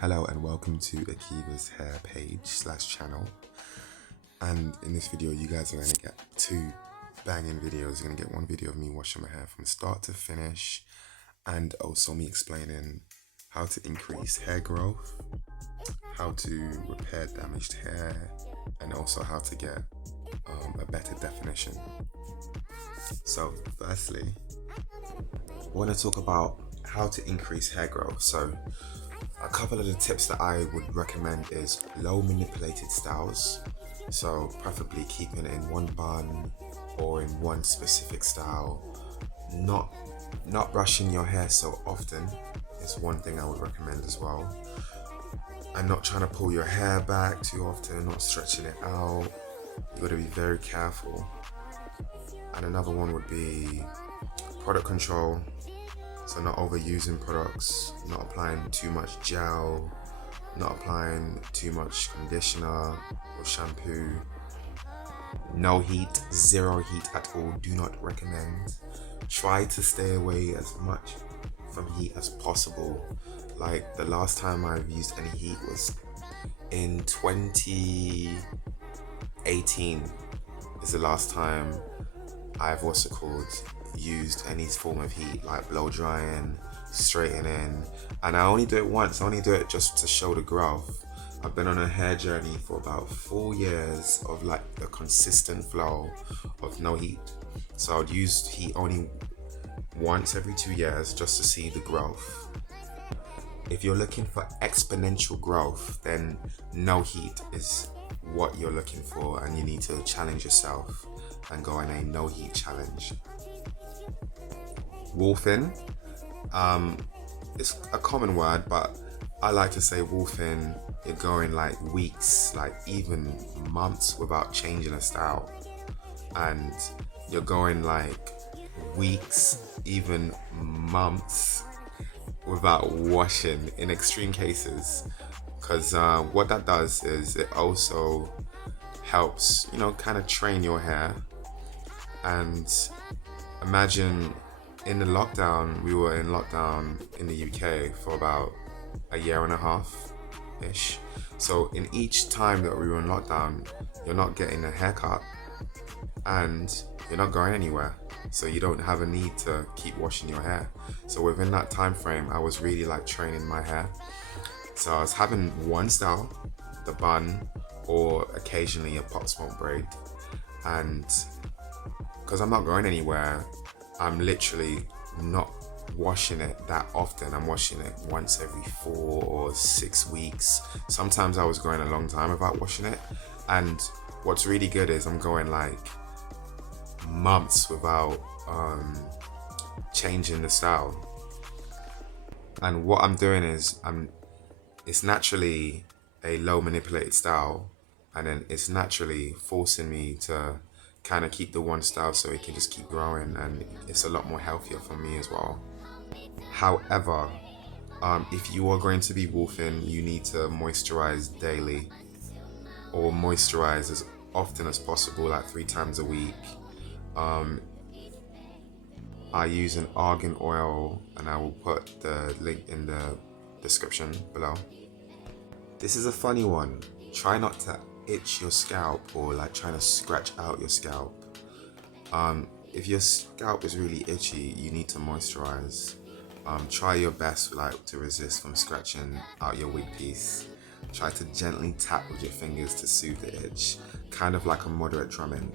Hello and welcome to Akiva's hair page / channel. And in this video you guys are going to get two banging videos. You're going to get one video of me washing my hair from start to finish, and also me explaining how to increase hair growth, how to repair damaged hair, and also how to get a better definition. So firstly, I want to talk about how to increase hair growth. So a couple of the tips that I would recommend is low manipulated styles. So preferably keeping it in one bun or in one specific style. Not brushing your hair so often is one thing I would recommend as well. And not trying to pull your hair back too often, not stretching it out. You gotta be very careful. And another one would be product control. So not overusing products, not applying too much gel, not applying too much conditioner or shampoo. No heat, zero heat at all, do not recommend. Try to stay away as much from heat as possible. Like the last time I've used any heat was in 2018 is the last time I've used any form of heat, like blow drying, straightening, and I only do it once. I only do it just to show the growth. I've been on a hair journey for about 4 years of like the consistent flow of no heat. So I'd use heat only once every 2 years just to see the growth. If you're looking for exponential growth, then no heat is what you're looking for, and you need to challenge yourself and go on a no heat challenge. Wolfing, it's a common word, but I like to say wolfing, you're going like weeks, like even months without changing a style, and you're going like weeks, even months without washing in extreme cases, because what that does is it also helps, kind of train your hair. And imagine in the lockdown, we were in lockdown in the UK for about a year and a half ish. So in each time that we were in lockdown, you're not getting a haircut and you're not going anywhere. So you don't have a need to keep washing your hair. So within that time frame, I was really like training my hair. So I was having one style, the bun, or occasionally a pop smoke braid. And because I'm not going anywhere, I'm literally not washing it that often. I'm washing it once every 4 or 6 weeks. Sometimes I was going a long time without washing it. And what's really good is I'm going like months without changing the style. And what I'm doing is it's naturally a low manipulated style, and then it's naturally forcing me to kind of keep the one style so it can just keep growing, and it's a lot more healthier for me as well. However, if you are going to be wolfing, you need to moisturize daily, or moisturize as often as possible, like 3 times a week. I use an Argan oil, and I will put the link in the description below. This is a funny one. Try not to itch your scalp or like trying to scratch out your scalp. If your scalp is really itchy, you need to moisturize. Try your best to resist from scratching out your wig piece. Try to gently tap with your fingers to soothe the itch, kind of like a moderate drumming.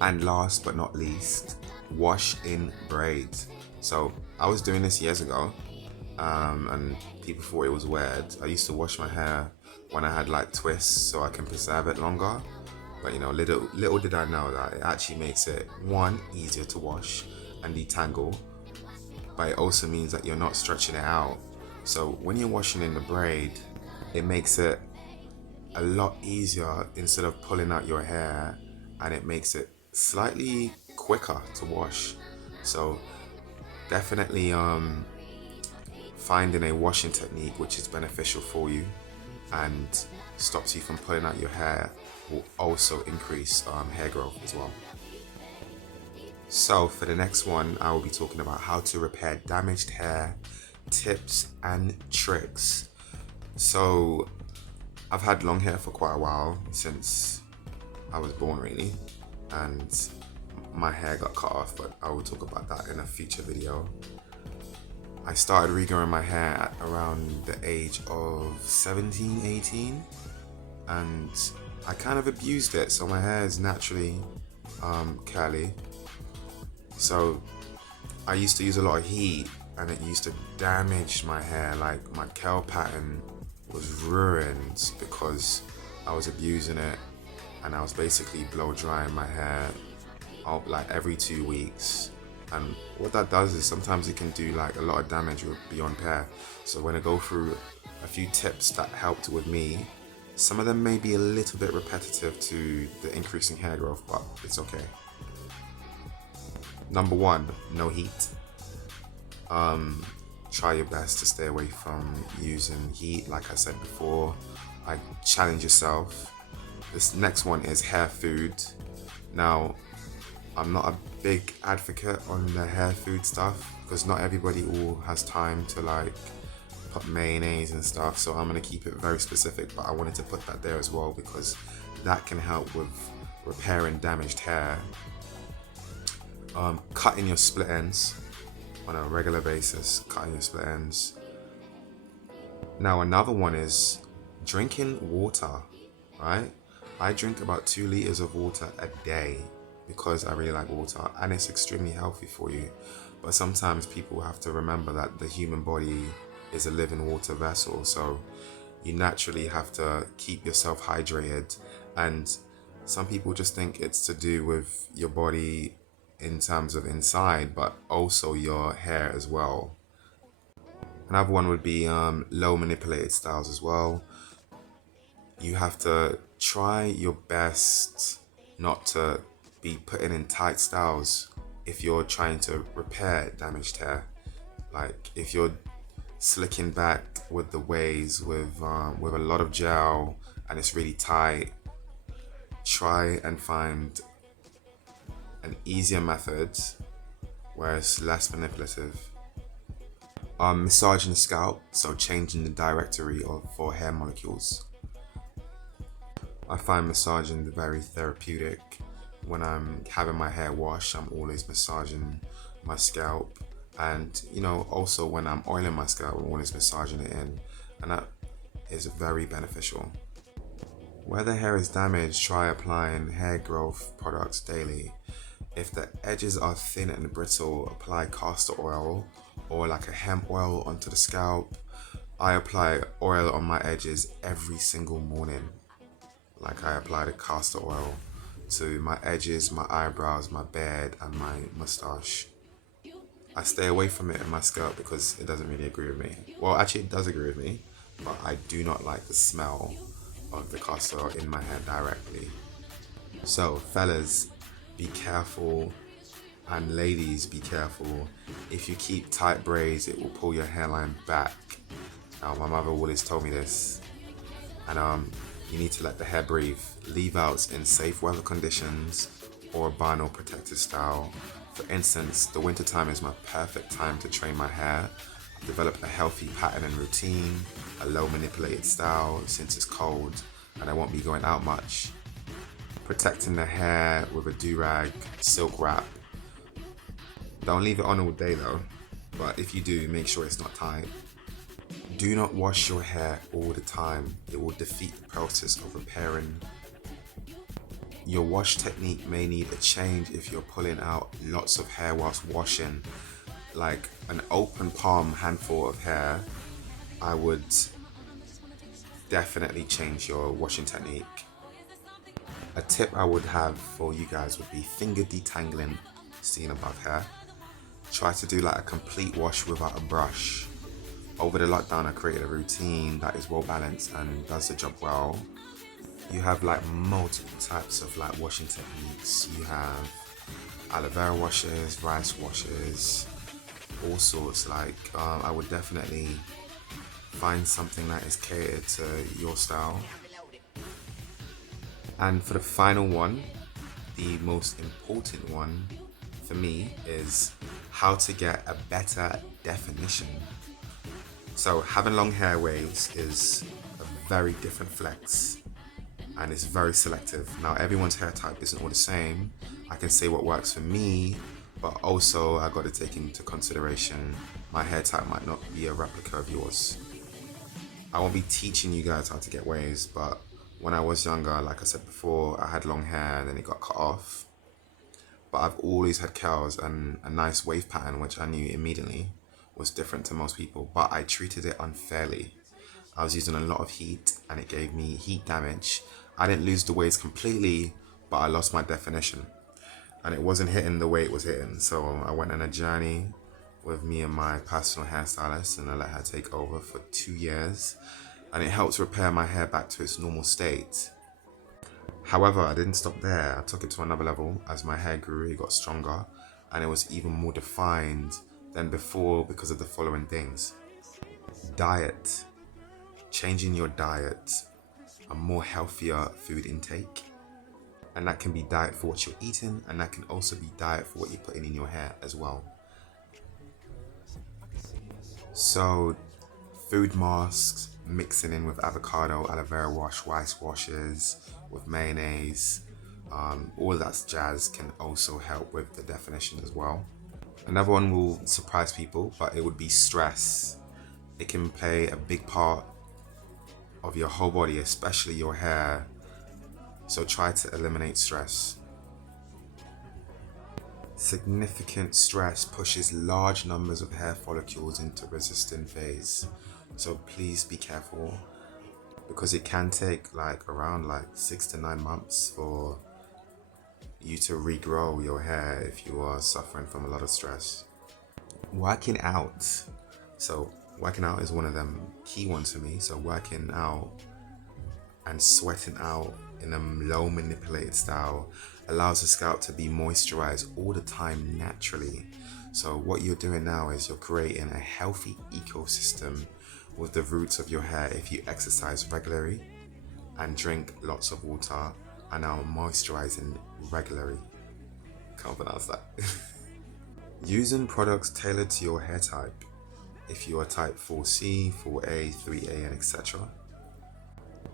And last but not least, wash in braids. So I was doing this years ago, and people thought it was weird. I used to wash my hair when I had like twists so I can preserve it longer. But little did I know that it actually makes it, one, easier to wash and detangle, but it also means that you're not stretching it out. So when you're washing in the braid, it makes it a lot easier instead of pulling out your hair, and it makes it slightly quicker to wash. So definitely finding a washing technique which is beneficial for you and stops you from pulling out your hair will also increase hair growth as well. So for the next one, I will be talking about how to repair damaged hair, tips and tricks. So I've had long hair for quite a while, since I was born really, and my hair got cut off, but I will talk about that in a future video. I started regrowing my hair at around the age of 17, 18, and I kind of abused it, so my hair is naturally curly. So I used to use a lot of heat, and it used to damage my hair. Like, my curl pattern was ruined because I was abusing it, and I was basically blow drying my hair out like every 2 weeks. And what that does is sometimes it can do like a lot of damage with beyond repair. So when I go through a few tips that helped with me, some of them may be a little bit repetitive to the increasing hair growth, but it's okay. Number 1, no heat. Try your best to stay away from using heat. Like I said before, I challenge yourself. This next one is hair food. Now, I'm not a big advocate on the hair food stuff, because not everybody all has time to like put mayonnaise and stuff, so I'm going to keep it very specific, but I wanted to put that there as well because that can help with repairing damaged hair. Cutting your split ends on a regular basis, cutting your split ends. Now another one is drinking water, right? I drink about 2 liters of water a day because I really like water, and it's extremely healthy for you. But sometimes people have to remember that the human body is a living water vessel, so you naturally have to keep yourself hydrated. And some people just think it's to do with your body in terms of inside, but also your hair as well. Another one would be low manipulated styles as well. You have to try your best not to be putting in tight styles if you're trying to repair damaged hair. Like if you're slicking back with the waves with a lot of gel and it's really tight, try and find an easier method where it's less manipulative. Massaging the scalp, so changing the directory for hair molecules. I find massaging very therapeutic. When I'm having my hair washed, I'm always massaging my scalp, and also when I'm oiling my scalp, I'm always massaging it in, and that is very beneficial. Where the hair is damaged, try applying hair growth products daily. If the edges are thin and brittle, apply castor oil or like a hemp oil onto the scalp. I apply oil on my edges every single morning. Like I apply the castor oil to my edges, my eyebrows, my beard and my mustache. I stay away from it in my scalp because it doesn't really agree with me. Well, actually it does agree with me, but I do not like the smell of the castor oil in my hair directly. So fellas, be careful, and ladies, be careful. If you keep tight braids, it will pull your hairline back. Now my mother always told me this, and you need to let the hair breathe. Leave outs in safe weather conditions or a vinyl protected style. For instance, the winter time is my perfect time to train my hair, develop a healthy pattern and routine, a low manipulated style since it's cold and I won't be going out much. Protecting the hair with a do-rag, silk wrap. Don't leave it on all day though, but if you do, make sure it's not tight. Do not wash your hair all the time. It will defeat the process of repairing. Your wash technique may need a change if you're pulling out lots of hair whilst washing. Like an open palm handful of hair, I would definitely change your washing technique. A tip I would have for you guys would be finger detangling seen above hair. Try to do like a complete wash without a brush. Over the lockdown, I created a routine that is well balanced and does the job well. You have like multiple types of like washing techniques. You have aloe vera washes, rice washes, all sorts. Like I would definitely find something that is catered to your style. And for the final one, the most important one for me is how to get a better definition. So having long hair waves is a very different flex, and it's very selective. Now everyone's hair type isn't all the same. I can say what works for me, but also I got to take into consideration my hair type might not be a replica of yours. I won't be teaching you guys how to get waves, but when I was younger, like I said before, I had long hair and then it got cut off. But I've always had curls and a nice wave pattern, which I knew immediately was different to most people, but I treated it unfairly. I was using a lot of heat and it gave me heat damage. I didn't lose the waves completely, but I lost my definition. And it wasn't hitting the way it was hitting. So I went on a journey with me and my personal hairstylist, and I let her take over for 2 years. And it helped repair my hair back to its normal state. However, I didn't stop there. I took it to another level. As my hair grew, it got stronger and it was even more defined than before because of the following things. Diet. Changing your diet. A more healthier food intake. And that can be diet for what you're eating, and that can also be diet for what you're putting in your hair as well. So, food masks, mixing in with avocado, aloe vera wash, rice washes, with mayonnaise, all of that jazz can also help with the definition as well. Another one will surprise people, but it would be stress. It can play a big part of your whole body, especially your hair. So try to eliminate stress. Significant stress pushes large numbers of hair follicles into resistant phase. So please be careful, because it can take around 6 to 9 months for you to regrow your hair if you are suffering from a lot of stress. Working out. So working out is one of them key ones for me. So working out and sweating out in a low manipulated style allows the scalp to be moisturized all the time naturally. So what you're doing now is you're creating a healthy ecosystem with the roots of your hair if you exercise regularly and drink lots of water and are moisturizing regularly. Can't pronounce that. Using products tailored to your hair type. If you are type 4C, 4A, 3A, and etc.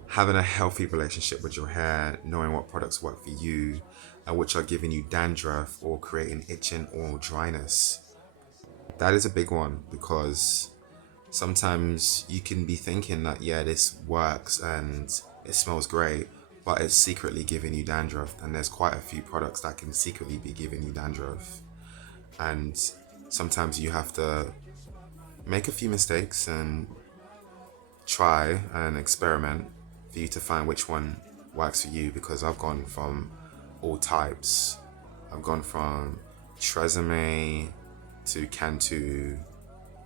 Having a healthy relationship with your hair, knowing what products work for you and which are giving you dandruff or creating itching or dryness. That is a big one, because sometimes you can be thinking that, yeah, this works and it smells great, but it's secretly giving you dandruff. And there's quite a few products that can secretly be giving you dandruff. And sometimes you have to make a few mistakes and try and experiment for you to find which one works for you, because I've gone from all types. I've gone from Tresemme to Cantu.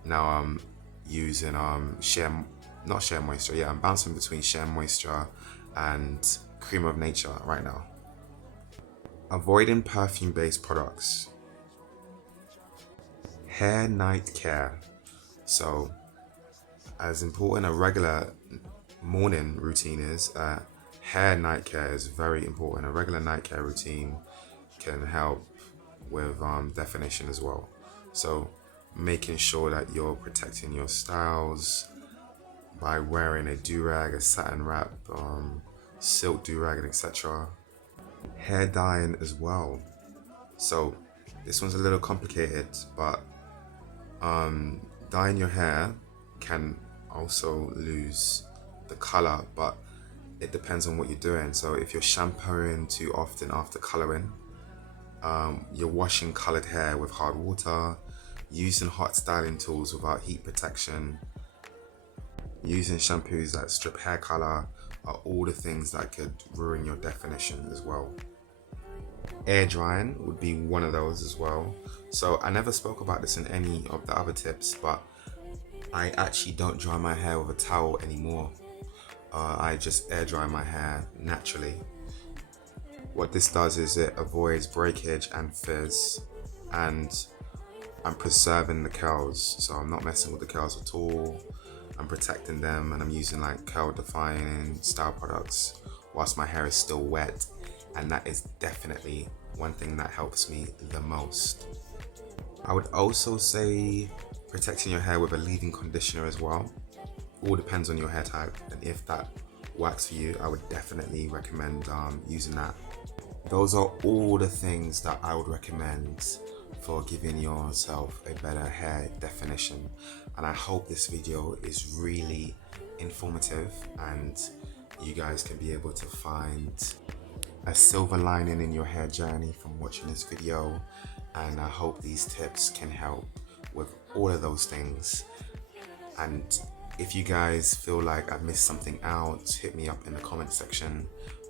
Now I'm using Share Moisture. Yeah, I'm bouncing between Share Moisture and CREME of Nature right now. Avoiding perfume-based products. Hair night care. So, as important a regular morning routine is, hair night care is very important. A regular night care routine can help with definition as well. So making sure that you're protecting your styles by wearing a do-rag, a satin wrap, silk do-rag, and etc. Hair dyeing as well. So this one's a little complicated, but dyeing your hair can also lose the color, but it depends on what you're doing. So if you're shampooing too often after coloring, you're washing colored hair with hard water, using hot styling tools without heat protection, using shampoos that strip hair color, are all the things that could ruin your definition as well. Air drying would be one of those as well. So I never spoke about this in any of the other tips, but I actually don't dry my hair with a towel anymore. I just air dry my hair naturally. What this does is it avoids breakage and frizz, and I'm preserving the curls, so I'm not messing with the curls at all. I'm protecting them, and I'm using curl defining style products whilst my hair is still wet, and that is definitely one thing that helps me the most. I would also say protecting your hair with a leave-in conditioner as well. All depends on your hair type, and if that works for you, I would definitely recommend using that. Those are all the things that I would recommend for giving yourself a better hair definition. And I hope this video is really informative and you guys can be able to find a silver lining in your hair journey from watching this video. And I hope these tips can help with all of those things. And if you guys feel like I've missed something out, hit me up in the comment section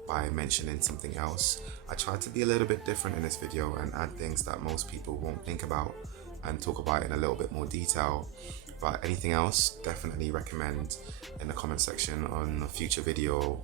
by mentioning something else. I tried to be a little bit different in this video and add things that most people won't think about and talk about in a little bit more detail. But anything else, definitely recommend in the comment section on a future video